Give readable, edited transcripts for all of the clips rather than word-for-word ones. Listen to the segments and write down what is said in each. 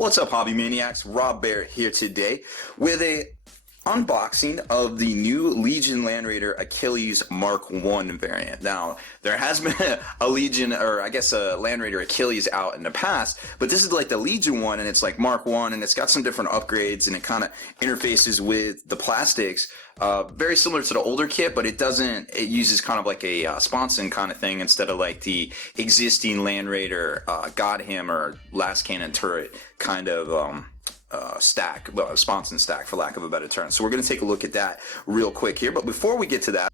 What's up, hobby maniacs? Baer here today with a unboxing of the new Legion Land Raider Achilles Mark 1 variant. Now, there has been a Legion, or I guess a Land Raider Achilles out in the past, but this is like the Legion one, and it's like Mark 1, and it's got some different upgrades, and it kind of interfaces with the plastics. Very similar to the older kit, but it uses kind of like a sponson kind of thing instead of like the existing Land Raider Godhammer last cannon turret kind of sponson stack, for lack of a better term. So we're going to take a look at that real quick here. But before we get to that,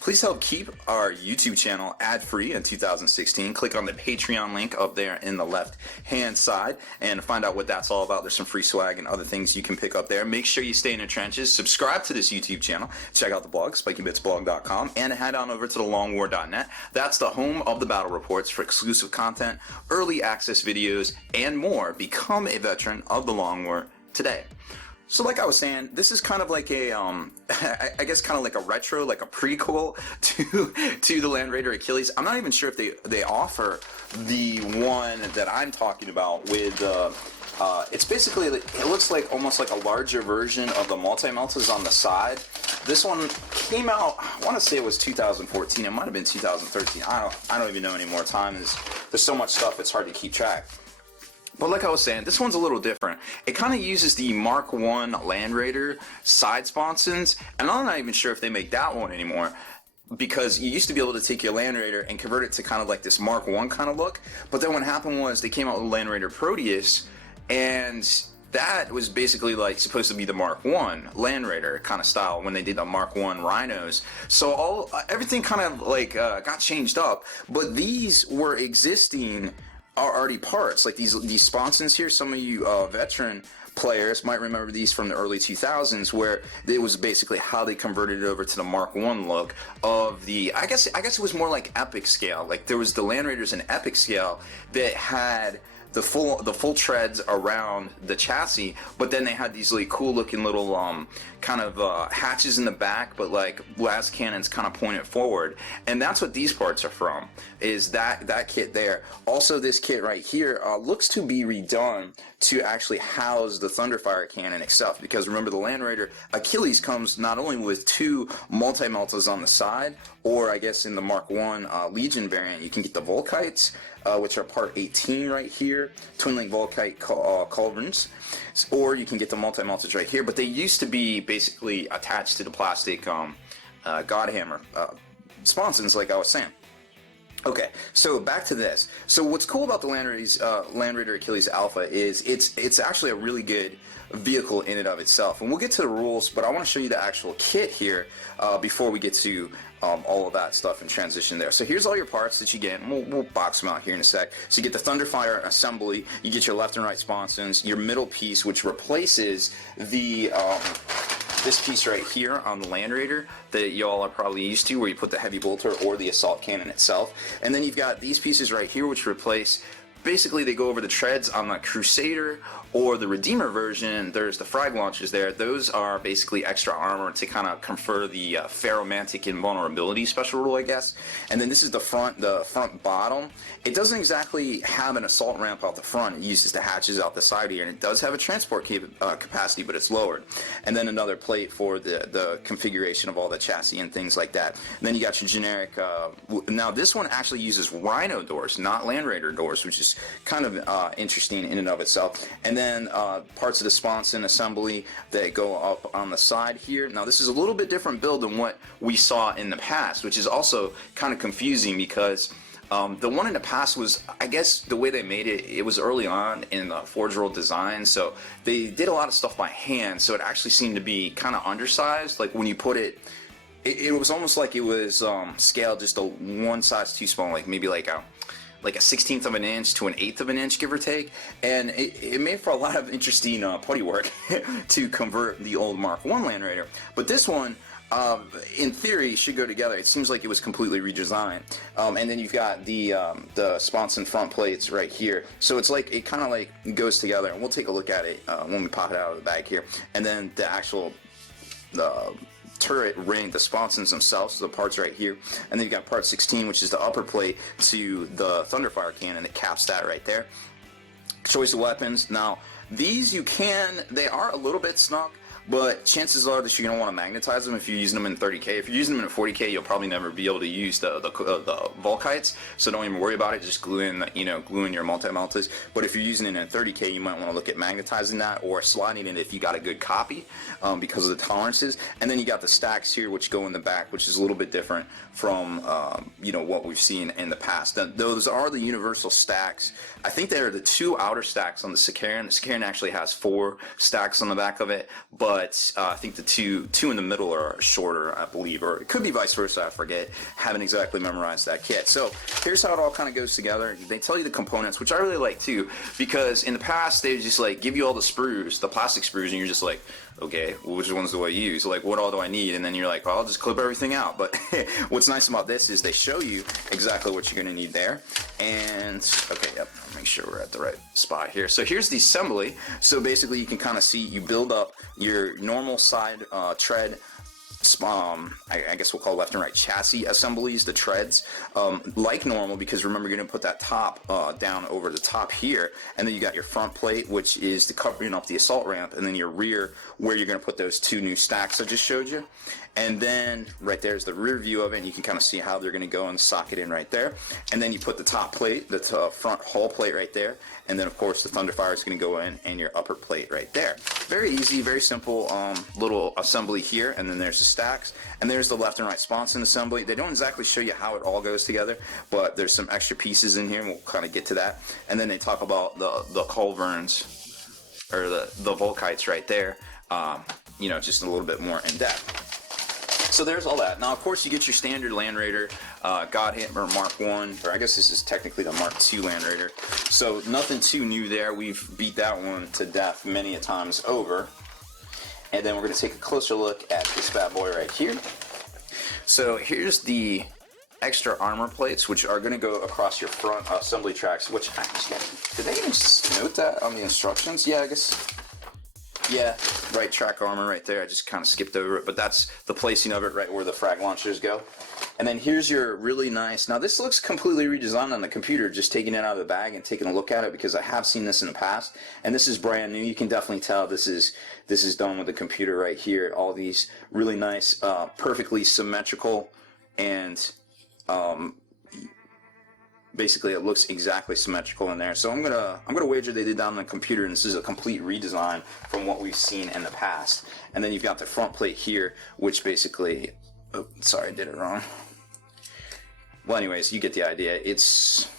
please help keep our YouTube channel ad-free in 2016. Click on the Patreon link up there in the left-hand side and find out what that's all about. There's some free swag and other things you can pick up there. Make sure you stay in the trenches. Subscribe to this YouTube channel. Check out the blog, spikybitsblog.com, and head on over to thelongwar.net. That's the home of the battle reports for exclusive content, early access videos, and more. Become a veteran of the Long War today. So like I was saying, this is kind of like a, I guess kind of like a retro, like a prequel to the Land Raider Achilles. I'm not even sure if they offer the one that I'm talking about with, it's basically, it looks like almost like a larger version of the multi-meltas on the side. This one came out, I want to say it was 2014, it might have been 2013, I don't even know anymore. There's so much stuff, it's hard to keep track. But like I was saying, this one's a little different. It kind of uses the Mark 1 Land Raider side sponsons, and I'm not even sure if they make that one anymore, because you used to be able to take your Land Raider and convert it to kind of like this Mark 1 kind of look. But then what happened was they came out with Land Raider Proteus, and that was basically like supposed to be the Mark 1 Land Raider kind of style when they did the Mark 1 Rhinos. So everything kind of like got changed up, but these were existing already parts, like these sponsons here. Some of you veteran players might remember these from the early 2000s, where it was basically how they converted it over to the Mark 1 look of the, I guess it was more like epic scale. Like there was the Land Raiders in epic scale that had the full treads around the chassis, but then they had these really cool looking little kind of hatches in the back, but like blast cannons kind of pointed forward. And that's what these parts are from, is that kit there. Also, this kit right here looks to be redone to actually house the Thunderfire cannon itself, because remember, the Land Raider Achilles comes not only with two multi-meltas on the side, or I guess in the Mark 1 Legion variant you can get the Volkites, which are part 18 right here, twin link Volkite culverins, or you can get the multi-meltas right here, but they used to be basically attached to the plastic Godhammer sponsons, like I was saying. Okay, so back to this. So what's cool about the Land Raider Achilles Alpha is it's actually a really good vehicle in and of itself. And we'll get to the rules, but I want to show you the actual kit here before we get to all of that stuff and transition there. So here's all your parts that you get, and we'll box them out here in a sec. So you get the Thunderfire assembly, you get your left and right sponsons, your middle piece, which replaces the this piece right here on the Land Raider that y'all are probably used to, where you put the heavy bolter or the assault cannon itself. And then you've got these pieces right here, which replace, basically they go over the treads on the Crusader or the Redeemer version. There's the frag launchers there. Those are basically extra armor to kind of confer the Ferromantic invulnerability special rule, I guess. And then this is the front bottom. It doesn't exactly have an assault ramp out the front. It uses the hatches out the side here, and it does have a transport capacity, but it's lowered. And then another plate for the configuration of all the chassis and things like that. And then you got your generic, now this one actually uses Rhino doors, not Land Raider doors, which is kind of interesting in and of itself. And then parts of the sponson assembly that go up on the side here. Now this is a little bit different build than what we saw in the past, which is also kind of confusing, because the one in the past was, I guess the way they made it, it was early on in the Forge World design, so they did a lot of stuff by hand, so it actually seemed to be kind of undersized. Like when you put it, it was almost like it was scaled just a one size too small, like maybe like a 1/16 of an inch to an 1/8 of an inch, give or take, and it made for a lot of interesting putty work to convert the old Mark 1 Land Raider. But this one, in theory, should go together. It seems like it was completely redesigned. And then you've got the sponson front plates right here. So it's like, it kind of like goes together, and we'll take a look at it when we pop it out of the bag here. And then the actual turret ring, the sponsons themselves, the parts right here, and then you've got part 16, which is the upper plate to the Thunderfire cannon that caps that right there. Choice of weapons. Now, These they are a little bit snug, but chances are that you're going to want to magnetize them if you're using them in 30K. If you're using them in 40K, you'll probably never be able to use the Volkites, so don't even worry about it. Just glue in your multi-meltas. But if you're using it in 30K, you might want to look at magnetizing that or sliding it if you got a good copy, because of the tolerances. And then you got the stacks here, which go in the back, which is a little bit different from what we've seen in the past. Now, those are the universal stacks. I think they're the two outer stacks on the Sicarian. The Sicarian actually has 4 stacks on the back of it, but I think the two in the middle are shorter, I believe, or it could be vice versa, I forget. Haven't exactly memorized that kit. So here's how it all kind of goes together. They tell you the components, which I really like too, because in the past they just like give you all the sprues, the plastic sprues, and you're just like, okay, well, which ones do I use? Like, what all do I need? And then you're like, well, I'll just clip everything out. But what's nice about this is they show you exactly what you're going to need there. And, okay, yep, make sure we're at the right spot here. So here's the assembly. So basically you can kind of see, you build up your normal side tread, I guess we'll call left and right chassis assemblies, the treads, like normal, because remember, you're going to put that top down over the top here, and then you got your front plate, which is the covering up the assault ramp, and then your rear, where you're going to put those 2 new stacks I just showed you. And then right there's the rear view of it, and you can kind of see how they're going to go and socket in right there. And then you put the top plate, the front hull plate right there, and then of course the Thunderfire is going to go in, and your upper plate right there. Very easy, very simple little assembly here, and then there's the stacks, and there's the left and right sponson assembly. They don't exactly show you how it all goes together, but there's some extra pieces in here, and we'll kind of get to that. And then they talk about the culverins, or the Volkites right there, just a little bit more in depth. So there's all that. Now, of course, you get your standard Land Raider, Godhammer Mark 1, or I guess this is technically the Mark 2 Land Raider. So nothing too new there. We've beat that one to death many a times over. And then we're going to take a closer look at this bad boy right here. So here's the extra armor plates, which are going to go across your front assembly tracks, which I just got. Did they even note that on the instructions? Yeah, I guess. Yeah, right track armor right there. I just kind of skipped over it, but that's the placing of it right where the frag launchers go. And then here's your really nice, now this looks completely redesigned on the computer, just taking it out of the bag and taking a look at it, because I have seen this in the past, and this is brand new. You can definitely tell this is done with the computer right here. All these really nice, perfectly symmetrical, and basically it looks exactly symmetrical in there. So I'm gonna wager they did that on the computer, and this is a complete redesign from what we've seen in the past. And then you've got the front plate here, which basically, oh, sorry, I did it wrong. Well, anyways, you get the idea. It's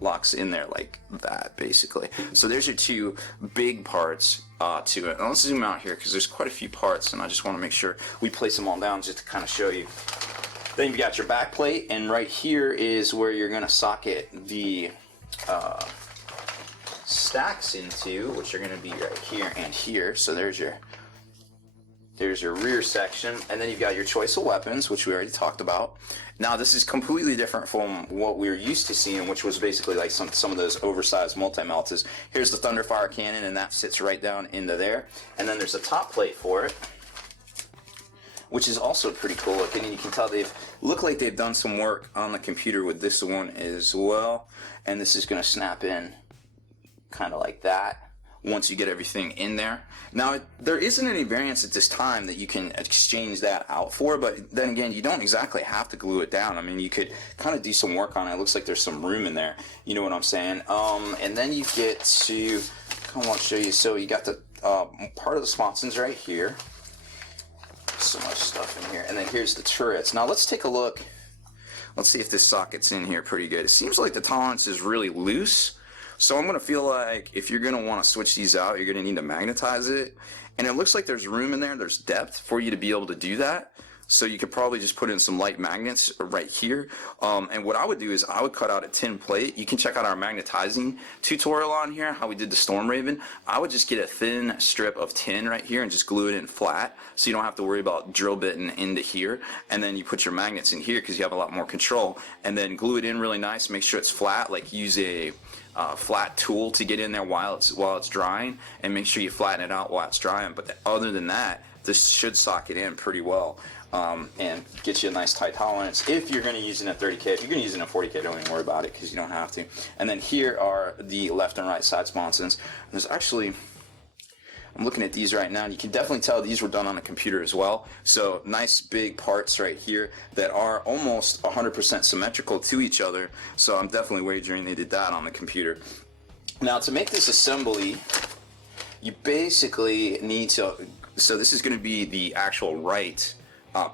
locks in there like that, basically. So there's your 2 big parts to it. Now let's zoom out here, because there's quite a few parts, and I just want to make sure we place them all down just to kind of show you. Then you've got your back plate, and right here is where you're going to socket the stacks into, which are going to be right here and here. So there's your rear section, and then you've got your choice of weapons, which we already talked about. Now this is completely different from what we were used to seeing, which was basically like some of those oversized multi-meltas. Here's the Thunderfire cannon, and that sits right down into there. And then there's a top plate for it, which is also pretty cool looking, and you can tell look like they've done some work on the computer with this one as well. And this is going to snap in kind of like that once you get everything in there. Now, there isn't any variants at this time that you can exchange that out for, but then again, you don't exactly have to glue it down. I mean, you could kind of do some work on it. It looks like there's some room in there, you know what I'm saying? And then you get to, I want to show you, so you got the part of the sponsons right here. So much stuff in here, and then here's the turrets. Now let's take a look. Let's see if this socket's in here pretty good. It seems like the tolerance is really loose, so I'm going to feel like if you're going to want to switch these out, you're going to need to magnetize it. And it looks like there's room in there, there's depth for you to be able to do that. So you could probably just put in some light magnets right here. And what I would do is I would cut out a tin plate. You can check out our magnetizing tutorial on here, how we did the Storm Raven. I would just get a thin strip of tin right here and just glue it in flat, so you don't have to worry about drill bitting into here. And then you put your magnets in here because you have a lot more control. And then glue it in really nice, make sure it's flat, like use a flat tool to get in there while it's drying, and make sure you flatten it out while it's drying. But other than that, this should sock it in pretty well, and get you a nice tight tolerance if you're going to use it in 30K. If you're going to use it in 40K, don't even worry about it because you don't have to. And then here are the left and right side sponsons. There's actually, I'm looking at these right now, and you can definitely tell these were done on a computer as well. So nice big parts right here that are almost 100% symmetrical to each other. So I'm definitely wagering they did that on the computer. Now to make this assembly, you basically need to, so this is going to be the actual right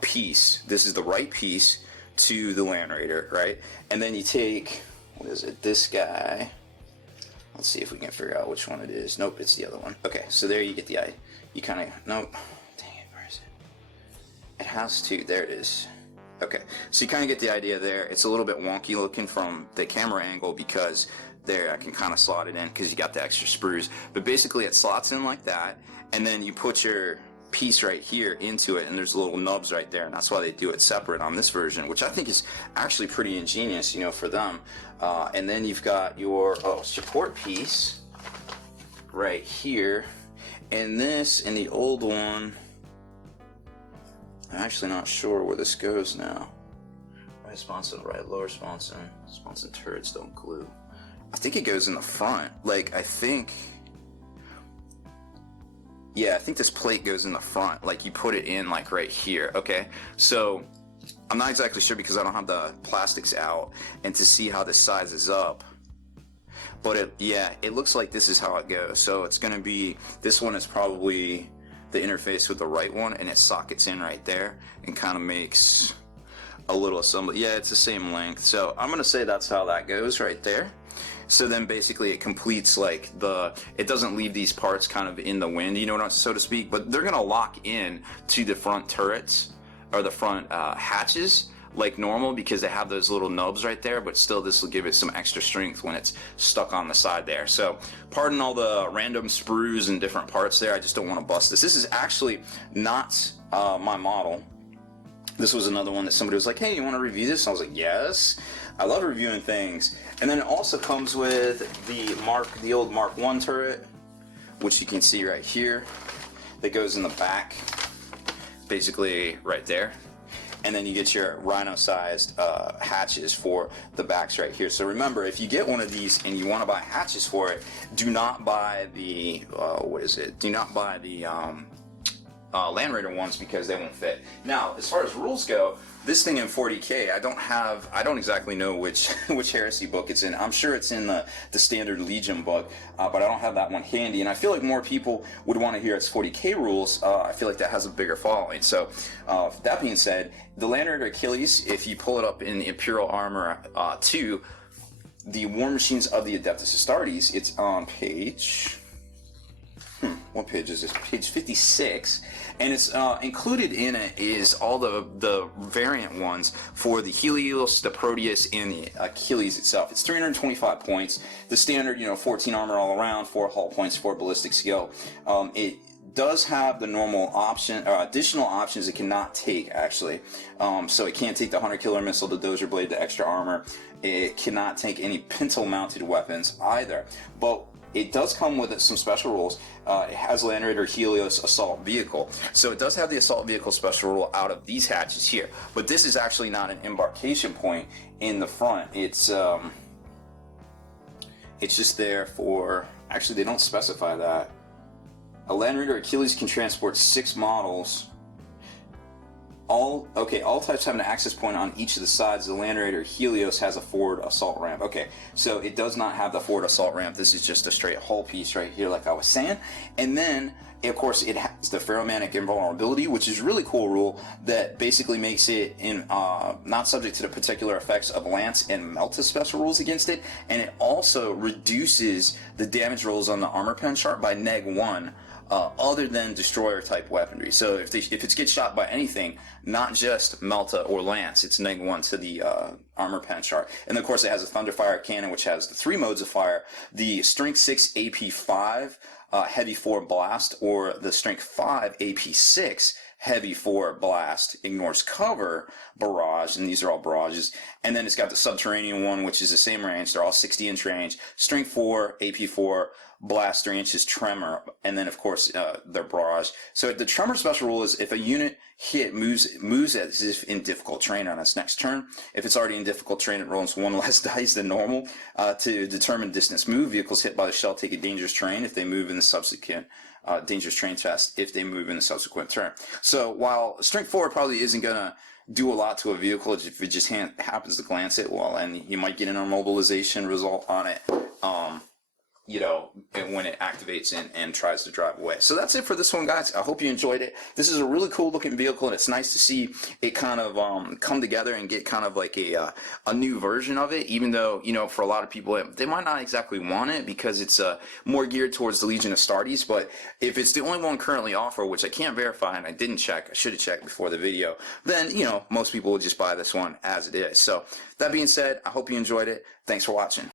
piece. This is the right piece to the Land Raider, right? And then you take, what is it, this guy. Let's see if we can figure out which one it is. Nope, it's the other one. Okay, so there you get the idea. You kind of, nope. Dang it, where is it? It has to, there it is. Okay, so you kind of get the idea there. It's a little bit wonky looking from the camera angle because there I can kind of slot it in because you got the extra sprues. But basically it slots in like that, and then you put your piece right here into it, and there's little nubs right there, and that's why they do it separate on this version, which I think is actually pretty ingenious, you know, for them. And then you've got your support piece right here, and this in the old one, I'm actually not sure where this goes now. Right sponson, right lower sponson, sponson turrets don't glue. I think it goes in the front. Like, I think this plate goes in the front. Like, you put it in, like, right here. Okay, so I'm not exactly sure because I don't have the plastics out and to see how this sizes up. But it looks like this is how it goes. So it's going to be, this one is probably the interface with the right one, and it sockets in right there and kind of makes a little assembly. Yeah, it's the same length. So I'm going to say that's how that goes right there. So then basically it completes like it doesn't leave these parts kind of in the wind, you know, so to speak, but they're going to lock in to the front turrets or the front hatches like normal because they have those little nubs right there, but still this will give it some extra strength when it's stuck on the side there. So pardon all the random sprues and different parts there. I just don't want to bust this. This is actually not my model. This was another one that somebody was like, hey, you want to review this? And I was like, yes. I love reviewing things. And then it also comes with the old Mark 1 turret, which you can see right here, that goes in the back, basically right there. And then you get your rhino-sized hatches for the backs right here. So remember, if you get one of these and you want to buy hatches for it, do not buy the, Do not buy the Land Raider ones because they won't fit. Now, as far as rules go, this thing in 40K, I don't exactly know which Heresy book it's in. I'm sure it's in the standard Legion book, but I don't have that one handy. And I feel like more people would want to hear its 40K rules. I feel like that has a bigger following. So that being said, the Land Raider Achilles, if you pull it up in the Imperial Armor 2, the War Machines of the Adeptus Astartes, it's on page... what page is this? Page 56, and it's included in it is all the variant ones for the Helios, the Proteus, and the Achilles itself. It's 325 points. The standard, 14 armor all around, 4 hull points, 4 ballistic skill. It does have the normal option, additional options it cannot take actually. So it can't take the 100 killer missile, the Dozier blade, the extra armor. It cannot take any pintle mounted weapons either. But it does come with some special rules. It has Land Raider Helios Assault Vehicle. So it does have the Assault Vehicle special rule out of these hatches here. But this is actually not an embarkation point in the front. It's just there for... Actually, they don't specify that. A Land Raider Achilles can transport 6 models. All types have an access point on each of the sides. The Land Raider Helios has a forward assault ramp. Okay, so it does not have the forward assault ramp. This is just a straight hull piece right here, like I was saying. And then, of course, it has the Ferromanic Invulnerability, which is a really cool rule that basically makes it not subject to the particular effects of Lance and Melta special rules against it. And it also reduces the damage rolls on the armor pen chart by -1. Other than destroyer type weaponry. So if it gets shot by anything, not just Melta or Lance, it's -1 to the armor pen chart. And of course it has a Thunderfire cannon, which has the 3 modes of fire, the Strength 6 AP5 Heavy 4 blast, or the Strength 5 AP6 heavy 4 blast, ignores cover, barrage, and these are all barrages. And then it's got the subterranean one, which is the same range. They're all 60-inch range, strength 4, AP 4, blast 3 inches, tremor, and then of course their barrage. So the tremor special rule is if a unit hit moves as if in difficult terrain on its next turn. If it's already in difficult terrain, it rolls 1 less dice than normal to determine distance move. Vehicles hit by the shell take a dangerous terrain if they move in the subsequent dangerous terrain test if they move in the subsequent turn. So while strength 4 probably isn't gonna do a lot to a vehicle if it just happens to glance it well, and you might get an immobilization result on it. You know, when it activates and tries to drive away. So that's it for this one, guys. I hope you enjoyed it. This is a really cool looking vehicle, and it's nice to see it kind of come together and get kind of like a new version of it, even though, you know, for a lot of people, they might not exactly want it because it's more geared towards the Legion Astartes. But if it's the only one currently offered, which I can't verify and I didn't check, I should have checked before the video, then, you know, most people will just buy this one as it is. So that being said, I hope you enjoyed it. Thanks for watching.